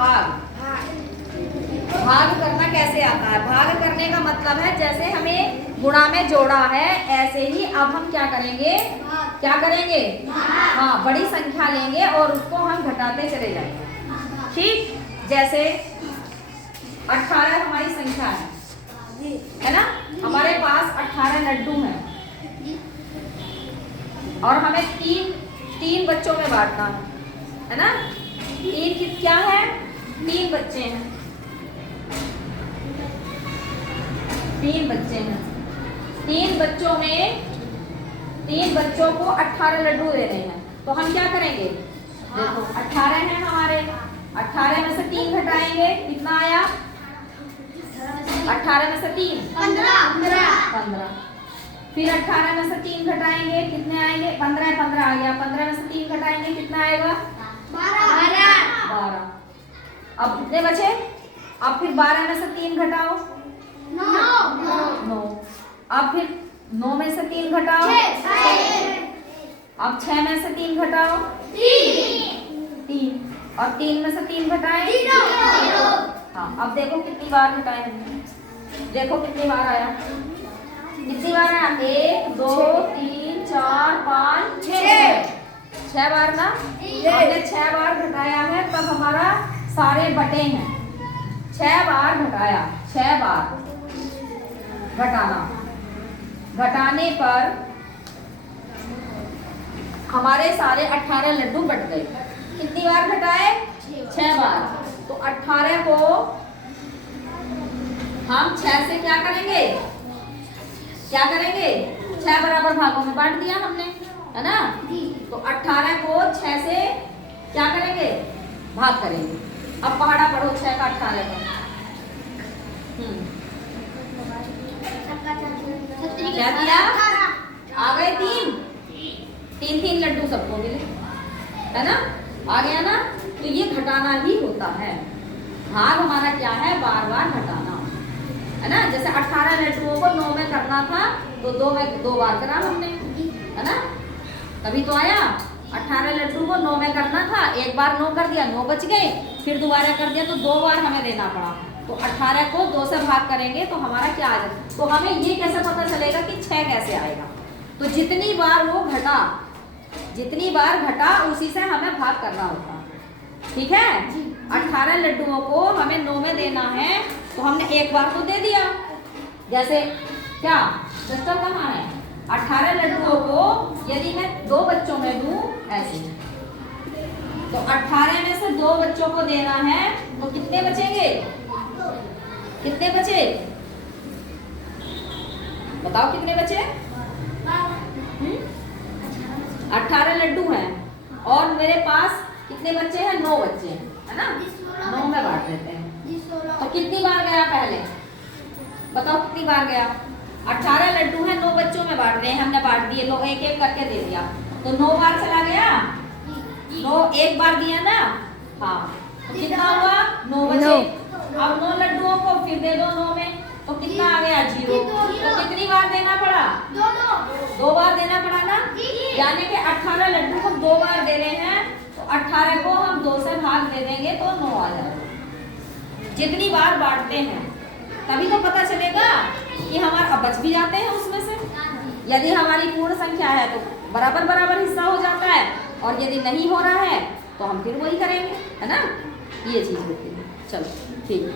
भाग। भाग करना कैसे आता है? भाग करने का मतलब है जैसे हमें गुणा में जोड़ा है, ऐसे ही अब हम क्या करेंगे? क्या करेंगे? हाँ, बड़ी संख्या लेंगे और उसको हम घटाते चले जाएंगे। ठीक, जैसे 18 हमारी संख्या है ना? हमारे पास 18 लड्डू हैं और हमें तीन बच्चों में बांटना है ना? क्या है? 3 बच्चे हैं, 3 बच्चे हैं। 3 बच्चों में 3 बच्चों को 18 लड्डू दे रहे हैं, तो हम क्या करेंगे? देखो 18 हैं हमारे, 18 में से 3 घटाएंगे, कितना आया? 18 में से 3 15। फिर 18 में से 3 घटाएंगे, कितने आएंगे? 15 आ गया। 15 में से 3 घटाएंगे, कितना आएगा? 12। अब कितने बचे? अब फिर 12 में से 3 घटाओ, 9। अब फिर 9 में से 3 घटाओ, 6। अब 6 में से 3 घटाओ, 3। और 3 में से 3 घटाए, 0। हाँ, अब देखो कितनी बार घटाए हमने। देखो कितनी बार आया? कितनी बार आया? 1 2 3 4 5 6 6 बार ना? हमने 6 बार घटाया है, तब हमारा सारे बटे हैं। 6 बार घटाया, 6 बार घटाना। घटाने पर हमारे सारे 18 लड्डू बट गए। कितनी बार घटाए? 6 बार। तो 18 को हम 6 से क्या करेंगे? क्या करेंगे? 6 बराबर भागों में बांट दिया हमने, है ना? तो 18 को 6 से क्या करेंगे? भाग करेंगे। अब पहाड़ा पढ़ो 6 का 18 का। क्या किया? आ गए 3 लड्डू सबको मिले, है ना? आ गया ना? तो ये घटाना ही होता है। भाग हमारा क्या है? बार बार घटाना, है ना? जैसे 18 लड्डुओं को 9 में करना था, तो 2 बार करा हमने, है ना? तभी तो आया। 18 लड्डू को 9 में करना था, एक बार 9 कर दिया, 9 बच गए। फिर दोबारा कर दिया तो 2 बार हमें देना पड़ा। तो 18 को 2 से भाग करेंगे तो हमारा क्या आ जाएगा? तो हमें ये कैसे पता चलेगा कि 6 कैसे आएगा? तो जितनी बार वो घटा, जितनी बार घटा उसी से हमें भाग करना होता है। ठीक है? 18 लड्डुओं को हमें 9 में देना है, तो हमने एक बार तो दे दिया। जैसे क्या सिस्टम कहाँ है? 18 लड्डुओं को यदि मैं 2 बच्चों में दूं, ऐसे, तो 18 में से 2 बच्चों को देना है, तो कितने बचेंगे? कितने बचे? बताओ कितने बचे? 18 लड्डू हैं और मेरे पास कितने बच्चे हैं? 9 बच्चे हैं, है ना? 9 में बांट देते हैं। तो कितनी बार गया पहले? बताओ कितनी बार गया? 18 लड्डू हैं, 9 बच्चों में बांट रहे हैं, हमने बांट दिए, लोग एक एक करके दे दिया, तो 9 बार चला गया। 9 एक बार दिया ना? हाँ, तो कितना हुआ? 9 बचे। अब 9 लड्डुओं को फिर दे दो 9 में, तो कितना आ गया? 0। तो कितनी बार देना पड़ा? 2 बार देना पड़ा ना? यानी कि 18 लड्डू को 2 बार दे रहे हैं, तो 18 को हम 2 से भाग दे देंगे तो 9 आ जाएगा। जितनी बार बांटते हैं तभी तो पता चलेगा कि हमारा बच भी जाते हैं उसमें से। यदि हमारी पूर्ण संख्या है तो बराबर बराबर हिस्सा हो जाता है, और यदि नहीं हो रहा है तो हम फिर वही करेंगे, है ना? ये चीज होती है। चलो ठीक है।